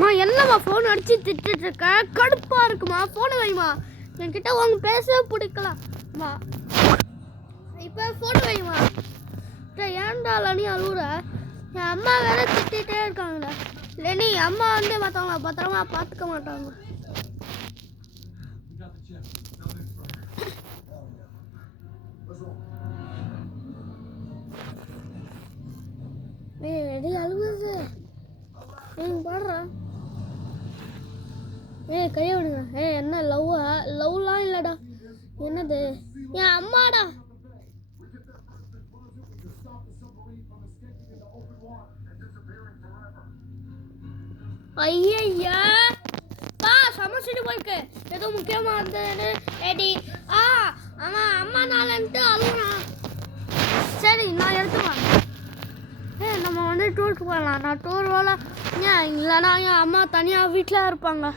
மா என்னம்மா ஃபோன் அடிச்சு திட்டுட்டு இருக்க? கடுப்பா இருக்குமா? ஃபோனை வைமா. என்கிட்ட உங்க பேசவே பிடிக்கலாம்மா. இப்போ ஃபோனை வைமா. ஏன்டா நீ அழுகுற? என் அம்மா வேற திட்டிகிட்டே இருக்காங்கடா. இல்லை நீ அம்மா வந்து மற்றவங்கள பத்திரமா பார்த்துக்க மாட்டாங்க. ஏடி அழுகுது. பாடுறா. கையை விடுங்க. என்ன லவ்லாம் இல்லைடா. என்னது என் அம்மாடா. ஐயா சமைச்சிட்டு போயிருக்கு. ஏதோ முக்கியமாக இருந்தது ஏடி. அவன் அம்மா நாளன்ட்டு அழுகுனா. சரி நான் எடுத்துவேன். நம்ம வந்து டூருக்கு போகலாம். நான் டூர் போகல. ஏன் இல்லைனா என் அம்மா தனியாக வீட்டில் இருப்பாங்க.